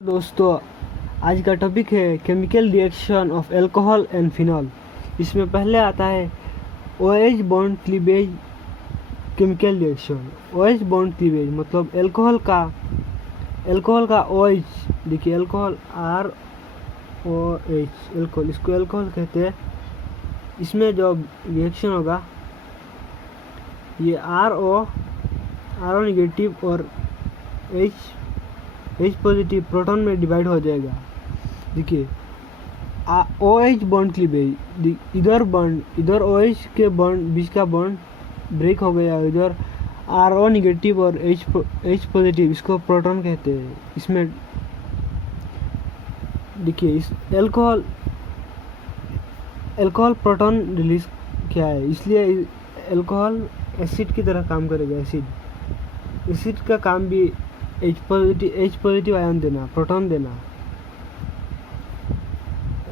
दोस्तों, आज का टॉपिक है chemical reaction of alcohol and phenol. इसमें पहले आता है OH bond cleavage chemical reaction. OH bond cleavage मतलब अल्कोहल का OH, देखिए अल्कोहल ROH, अल्कोहल, इसको अल्कोहल कहते हैं। इसमें जो रिएक्शन होगा ये RO नेगेटिव और H पॉजिटिव प्रोटॉन में डिवाइड हो जाएगा। देखिए OH बॉन्ड क्लीवेज, इधर OH के बॉन्ड बीच का बॉन्ड ब्रेक हो गया, इधर RO नेगेटिव और H पॉजिटिव, इसको प्रोटॉन कहते हैं। इसमें देखिए इस अल्कोहल प्रोटॉन रिलीज किया है, इसलिए अल्कोहल एसिड की तरह काम करेगा। एसिड का काम भी H पॉजिटिव आयन देना, प्रोटॉन देना।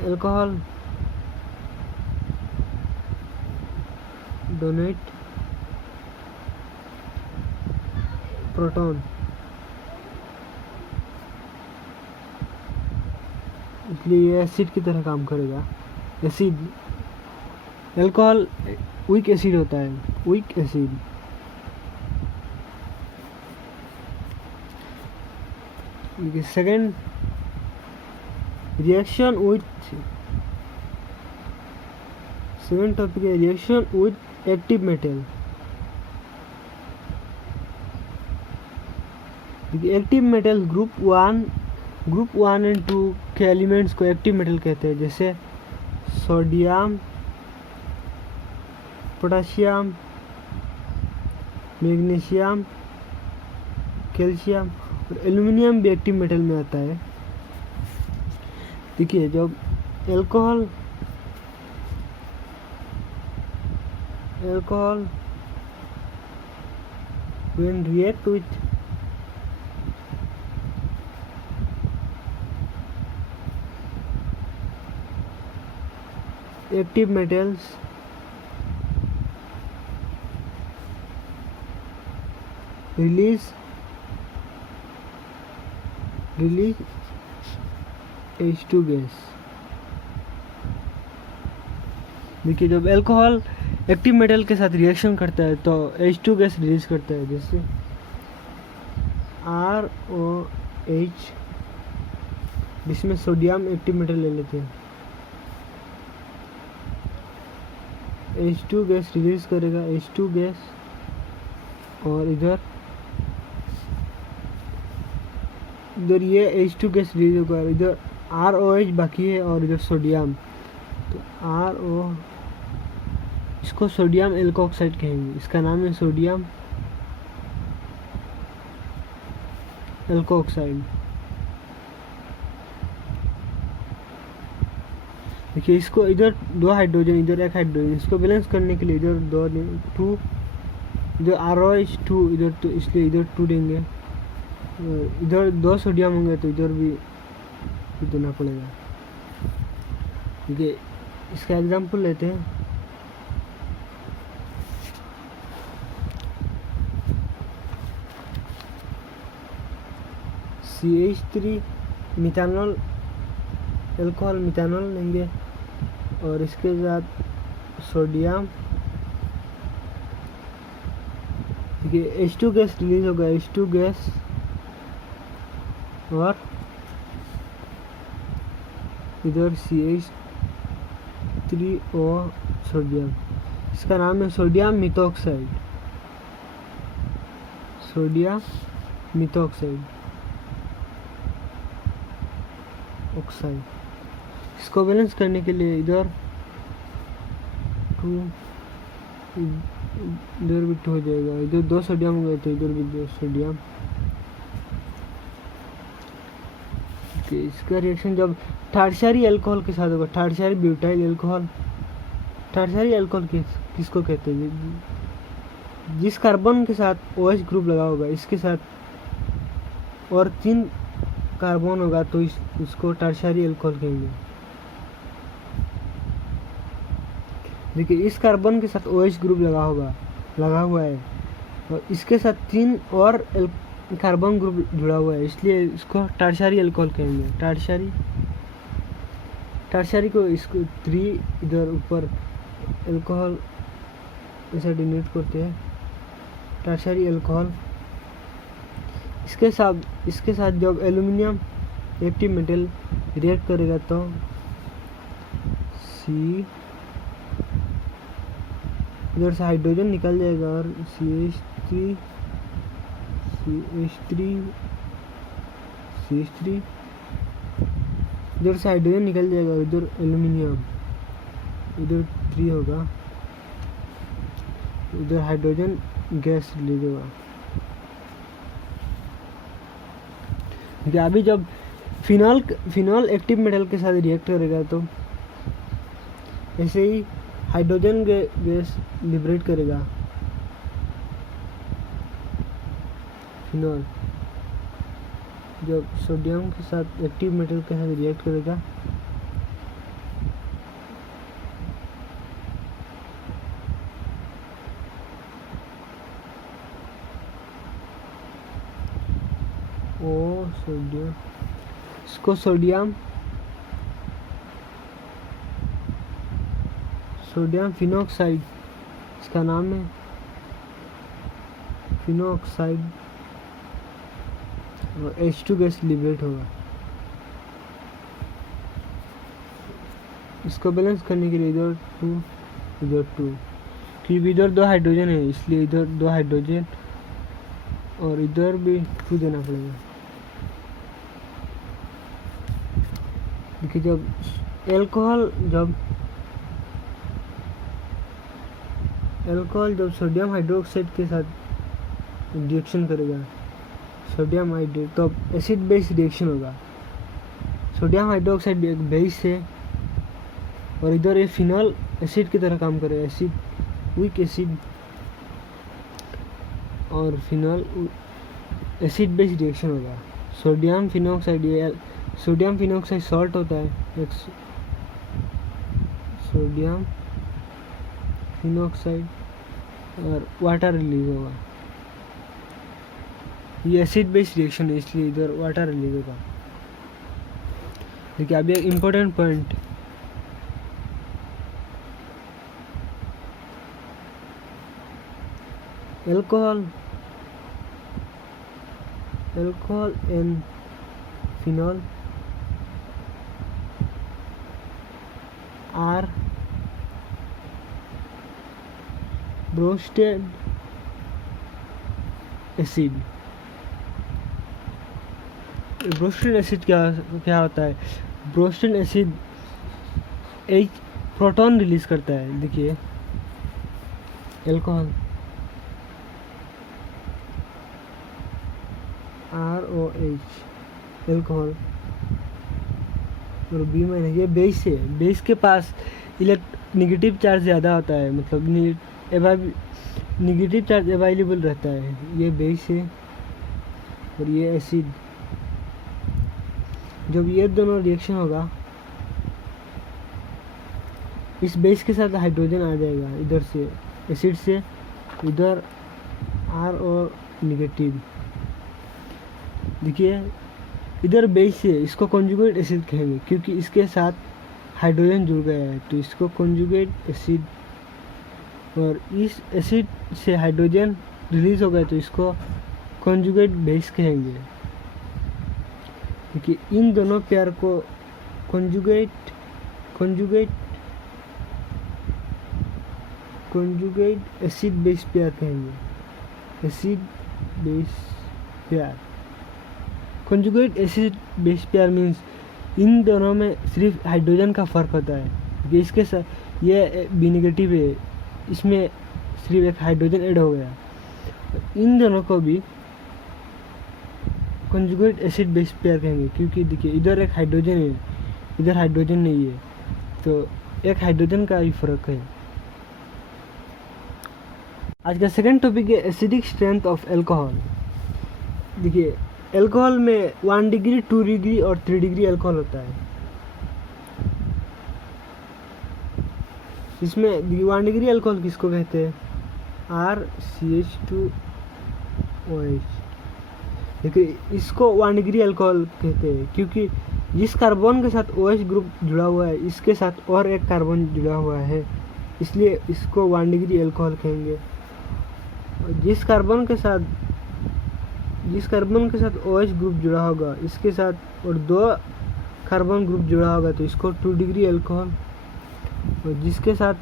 अल्कोहल डोनेट प्रोटॉन, इसलिए ये एसिड की तरह काम करेगा। अल्कोहल वीक एसिड होता है, वीक एसिड। सेकेंड टॉपिक है reaction with active metal. Active metal group one and two के एलिमेंट्स को एक्टिव मेटल कहते हैं, जैसे सोडियम, पोटाशियम, मैग्नीशियम, कैल्शियम और एल्युमिनियम भी एक्टिव मेटल में आता है। देखिए जब alcohol when react with active metals, release H2 gas. देखिए जब अल्कोहल एक्टिव मेटल के साथ रिएक्शन करता है तो H2 गैस रिलीज करता है, जैसे ROH, जिसमें सोडियम एक्टिव मेटल ले लेते हैं, H2 गैस रिलीज करेगा, H2 गैस। और इधर ये H2 गैस रिलीज होगा, इधर ROH बाकी है और इधर सोडियम, तो इसको सोडियम एल्कोक्साइड कहेंगे। इसका नाम है सोडियम एल्कोक्साइड। देखिए इसको इधर 2 हाइड्रोजन, इधर 1 हाइड्रोजन, इसको बैलेंस करने के लिए इधर 2, इधर ROH 2, इधर 2, इसलिए इधर 2 देंगे। इधर 2 सोडियम होंगे तो इधर भी देना पड़ेगा। देखिए इसका एग्जांपल लेते हैं। CH3 मिथानॉल, अल्कोहल मिथानॉल लेंगे और इसके साथ सोडियम। देखिए H2 गैस रिलीज होगा, H2 गैस और इधर CH3O सोडियम, इसका नाम है सोडियम मिथॉक्साइड। इसको बैलेंस करने के लिए इधर 2, इधर भी 2 हो जाएगा, इधर 2 सोडियम हो गए तो इधर भी 2 सोडियम। इसका रिएक्शन जब टर्शियरी अल्कोहल के साथ होगा, tertiary butyl alcohol. Tertiary alcohol किसको कहते हैं? जिस कार्बन के साथ OH ग्रुप लगा होगा, इसके साथ और 3 कार्बन होगा तो इसको टर्शियरी अल्कोहल कहेंगे। देखिए इस कार्बन के साथ OH ग्रुप लगा हुआ है और इसके साथ 3 और कार्बन ग्रुप जुड़ा हुआ है, इसलिए इसको टर्शियरी अल्कोहल कहेंगे। टर्शियरी को इसको 3 इधर ऊपर अल्कोहल ऐसे डिनोट करते हैं, टर्शियरी अल्कोहल। इसके साथ जब एल्यूमिनियम एक्टिव मेटल रिएक्ट करेगा तो सी इधर से हाइड्रोजन निकल जाएगा और CH3 इधर से हाइड्रोजन निकल जाएगा और इधर एल्यूमिनियम, इधर 3 होगा, इधर हाइड्रोजन गैस रिलीज होगा। अभी जब फिनॉल एक्टिव मेटल के साथ रिएक्ट करेगा तो ऐसे ही हाइड्रोजन गैस लिबरेट करेगा फिनॉल। जब सोडियम के साथ एक्टिव मेटल के साथ रिएक्ट करेगा ओ सोडियम, इसको सोडियम फिनॉक्साइड इसका नाम है, फिनॉक्साइड, और H2 गैस लिबरेट होगा। इसको बैलेंस करने के लिए इधर 2 क्योंकि इधर 2 हाइड्रोजन है, इसलिए इधर 2 हाइड्रोजन और इधर भी 2 देना पड़ेगा। देखिए जब अल्कोहल जब सोडियम हाइड्रोक्साइड के साथ रिएक्शन करेगा, सोडियम हाइड्रेट, तो एसिड बेस रिएक्शन होगा। सोडियम हाइड्रोक्साइड एक बेस है और इधर ये फिनॉल एसिड की तरह काम करेगा, एसिड, वीक एसिड, और फिनॉल एसिड बेस रिएक्शन होगा। सोडियम फिनॉक्साइड सॉल्ट होता है, सोडियम फिनॉक्साइड और वाटर रिलीज होगा। ये एसिड बेस्ड रिएक्शन है, इसलिए इधर वाटर रिलीज होगा। देखिए अभी एक important point, alcohol and phenol are bronsted acid. Bronsted acid क्या होता है? ब्रोस्टेड एसिड एक प्रोटॉन रिलीज करता है। देखिए अल्कोहल ROH अल्कोहल और B माइनस, ये बेस है, बेस के पास नेगेटिव चार्ज ज़्यादा होता है, मतलब नेगेटिव चार्ज अवेलेबल रहता है। ये बेस है और ये एसिड। जब ये दोनों रिएक्शन होगा, इस बेस के साथ हाइड्रोजन आ जाएगा इधर से, एसिड से इधर RO नेगेटिव। देखिए इधर बेस है, इसको कॉन्जुगेट एसिड कहेंगे क्योंकि इसके साथ हाइड्रोजन जुड़ गया है, तो इसको कॉन्जुगेट एसिड। और इस एसिड से हाइड्रोजन रिलीज हो गया तो इसको कॉन्जुगेट बेस कहेंगे। देखिए इन दोनों पेयर को कॉन्जुगेट एसिड बेस पेयर कहेंगे। Acid base pair, conjugate acid base pair means in दोनों में सिर्फ हाइड्रोजन का फर्क होता है। इसके साथ ये B नेगेटिव है, इसमें सिर्फ एक हाइड्रोजन ऐड हो गया। इन दोनों को भी कॉन्जुगेट एसिड बेस पेयर कहेंगे क्योंकि देखिए इधर एक हाइड्रोजन है, इधर हाइड्रोजन नहीं है, तो एक हाइड्रोजन का ही फर्क है। आज का सेकंड टॉपिक है एसिडिक स्ट्रेंथ ऑफ अल्कोहल। देखिए अल्कोहल में 1 डिग्री, 2 डिग्री और 3 डिग्री अल्कोहल होता है। इसमें 1 डिग्री अल्कोहल किसको कहते हैं? RCH2OH। देखिए इसको 1 डिग्री अल्कोहल कहते हैं क्योंकि जिस कार्बन के साथ OH ग्रुप जुड़ा हुआ है इसके साथ और एक कार्बन जुड़ा हुआ है, इसलिए इसको 1 डिग्री अल्कोहल कहेंगे। जिस कार्बन के साथ OH ग्रुप जुड़ा होगा इसके साथ और 2 कार्बन ग्रुप जुड़ा होगा तो इसको 2 डिग्री अल्कोहल, और जिसके साथ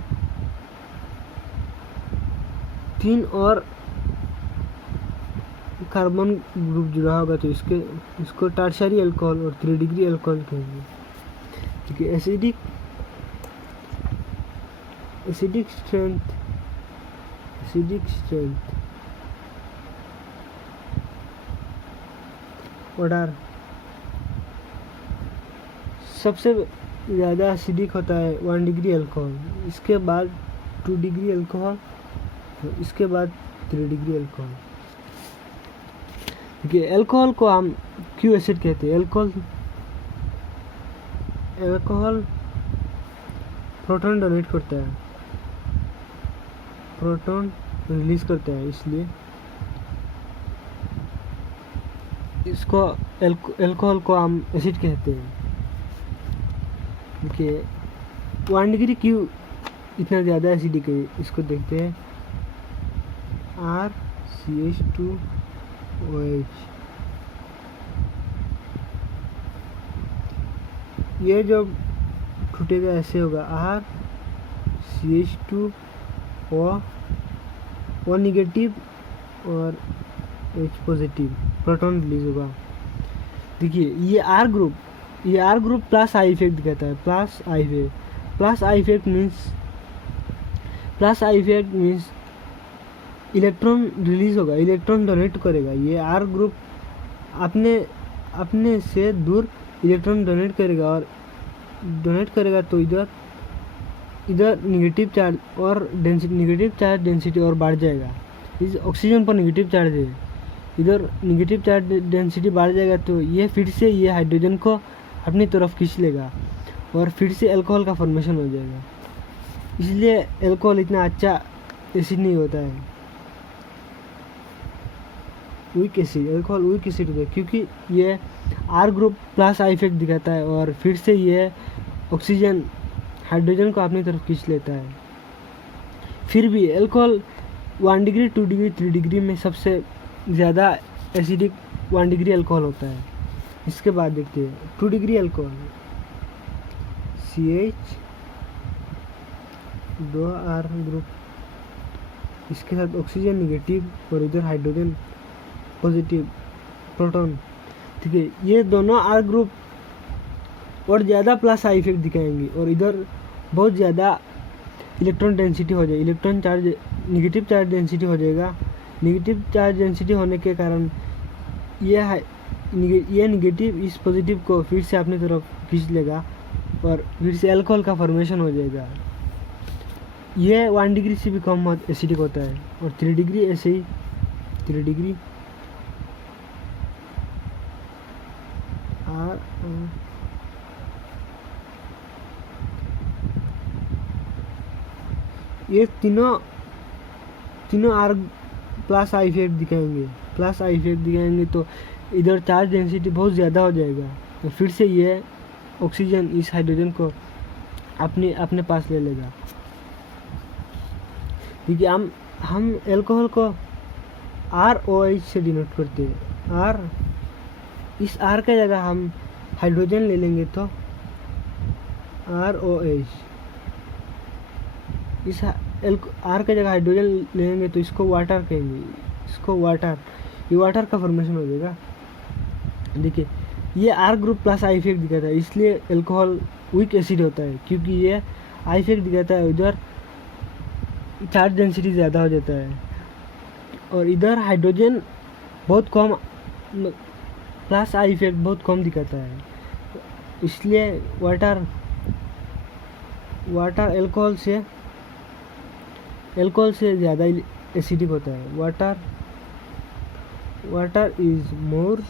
3 और कार्बन ग्रुप जुड़ा होगा तो इसको टर्शियरी अल्कोहल और 3 डिग्री अल्कोहल कहेंगे। ठीक है, एसिडिक स्ट्रेंथ ऑर्डर सबसे ज़्यादा एसिडिक होता है 1 डिग्री अल्कोहल, इसके बाद 2 डिग्री अल्कोहल, इसके बाद 3 डिग्री अल्कोहल। देखिए अल्कोहल को हम क्यों एसिड कहते हैं? अल्कोहल प्रोटॉन डोनेट करता है, प्रोटॉन रिलीज करता है, इसलिए इसको अल्कोहल को हम एसिड कहते हैं। देखिए 1 डिग्री क्यों इतना ज़्यादा एसिडिक है इसको देखते हैं। RCH2OH, ये जब टूटेगा ऐसे होगा, RCH2O निगेटिव और H पॉजिटिव, प्रोटॉन रिलीज होगा। देखिए ये R group plus I effect दिखाता है, plus I effect means electron release होगा, इलेक्ट्रॉन डोनेट करेगा। ये R ग्रुप अपने से दूर इलेक्ट्रॉन डोनेट करेगा तो इधर नेगेटिव चार्ज डेंसिटी और बढ़ जाएगा। इस ऑक्सीजन पर नेगेटिव चार्ज है, इधर नेगेटिव चार्ज डेंसिटी बढ़ जाएगा तो ये फिर से ये हाइड्रोजन को अपनी तरफ खींच लेगा और फिर से अल्कोहल का फॉर्मेशन हो जाएगा। इसलिए अल्कोहल इतना अच्छा एसिड नहीं होता है, अल्कोहल वीक एसिड होता है क्योंकि ये R group plus I effect दिखाता है और फिर से ये ऑक्सीजन हाइड्रोजन को अपनी तरफ खींच लेता है। फिर भी अल्कोहल 1 डिग्री 2 डिग्री 3 डिग्री में सबसे ज़्यादा एसिडिक 1 डिग्री अल्कोहल होता है। इसके बाद देखते हैं 2 degree alcohol, CH 2R group, इसके साथ ऑक्सीजन निगेटिव और इधर हाइड्रोजन पॉजिटिव, प्रोटॉन। ठीक है, ये दोनों R ग्रुप और ज़्यादा प्लस आई इफेक्ट दिखाएंगे और इधर बहुत ज़्यादा इलेक्ट्रॉन डेंसिटी हो जाएगी, निगेटिव चार्ज डेंसिटी हो जाएगा। निगेटिव चार्ज डेंसिटी होने के कारण ये निगेटिव इस पॉजिटिव को फिर से अपनी तरफ खींच लेगा और फिर से अल्कोहल का फॉर्मेशन हो जाएगा। ये 1 डिग्री से भी कम एसिडिक होता है और 3 डिग्री ऐसे ही 3 डिग्री ये तीनों R प्लस आई इफेक्ट दिखाएंगे तो इधर चार्ज डेंसिटी बहुत ज़्यादा हो जाएगा तो फिर से ये ऑक्सीजन इस हाइड्रोजन को अपने पास ले लेगा। देखिए हम अल्कोहल को ROH से डिनोट करते हैं। इस R का जगह हम हाइड्रोजन ले लेंगे तो ROH, इस R का जगह हाइड्रोजन ले लेंगे तो इसको वाटर कहेंगे, ये वाटर का फॉर्मेशन हो जाएगा। देखिए ये R group plus I effect दिखाता है, इसलिए अल्कोहल वीक एसिड होता है क्योंकि ये आई इफेक्ट दिखाता है, उधर चार्ज डेंसिटी ज़्यादा हो जाता है और इधर हाइड्रोजन बहुत कम, प्लस आई इफेक्ट बहुत कम दिखाता है, इसलिए वाटर अल्कोहल से ज़्यादा एसिडिक होता है। Water is more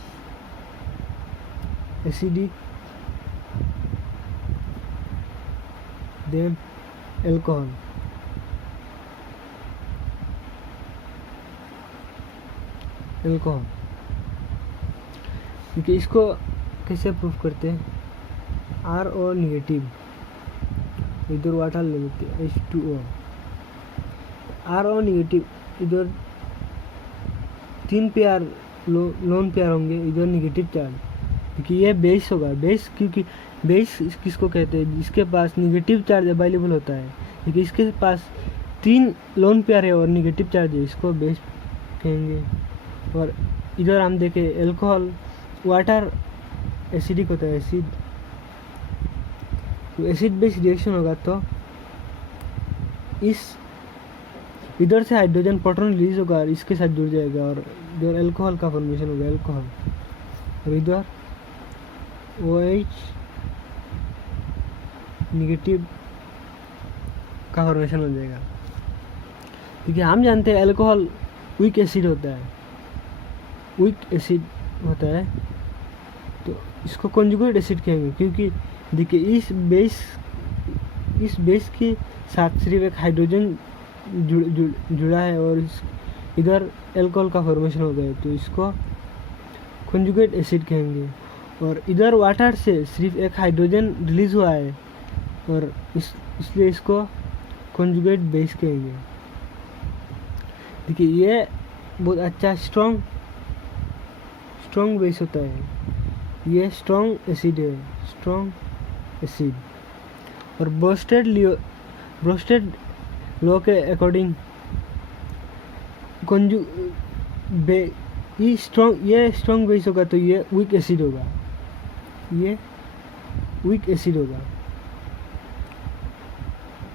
acidic then alcohol. देखिए इसको कैसे प्रूफ करते हैं, RO नेगेटिव, इधर वाटर ले लेते हैं H2O, RO नेगेटिव, इधर 3 पेयर लोन पेयर होंगे, इधर नेगेटिव चार्ज, क्योंकि ये बेस होगा, बेस क्योंकि बेस किसको कहते हैं, जिसके पास नेगेटिव चार्ज अवेलेबल होता है, क्योंकि इसके पास 3 लोन पेयर है और नेगेटिव चार्ज है, इसको बेस कहेंगे। और इधर हम देखें एल्कोहल, वाटर एसिडिक होता है, एसिड, तो एसिड बेस रिएक्शन होगा तो इस इधर से हाइड्रोजन प्रोटॉन रिलीज होगा और इसके साथ जुड़ जाएगा और इधर अल्कोहल का फॉर्मेशन होगा, अल्कोहल, और इधर OH नेगेटिव का फॉर्मेशन हो जाएगा। देखिए हम जानते हैं अल्कोहल वीक एसिड होता है, वीक एसिड होता है, तो इसको कॉन्जुगेट एसिड कहेंगे, क्योंकि देखिए इस बेस के साथ सिर्फ एक हाइड्रोजन जुड़ा है और इधर अल्कोहल का फॉर्मेशन हो गया, तो इसको कॉन्जुगेट एसिड कहेंगे। और इधर वाटर से सिर्फ एक हाइड्रोजन रिलीज हुआ है और इसलिए इसको कॉन्जुगेट बेस कहेंगे। देखिए ये बहुत अच्छा स्ट्रॉन्ग बेस होता है, ये स्ट्रॉन्ग एसिड है, स्ट्रॉन्ग एसिड। और ब्रोस्टेड लॉ के अकॉर्डिंग ये स्ट्रॉन्ग बेस होगा तो ये वीक एसिड होगा, ये वीक एसिड होगा,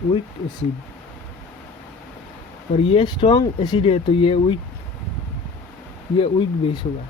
वीक एसिड। और ये स्ट्रॉन्ग एसिड है तो ये वीक बेस होगा।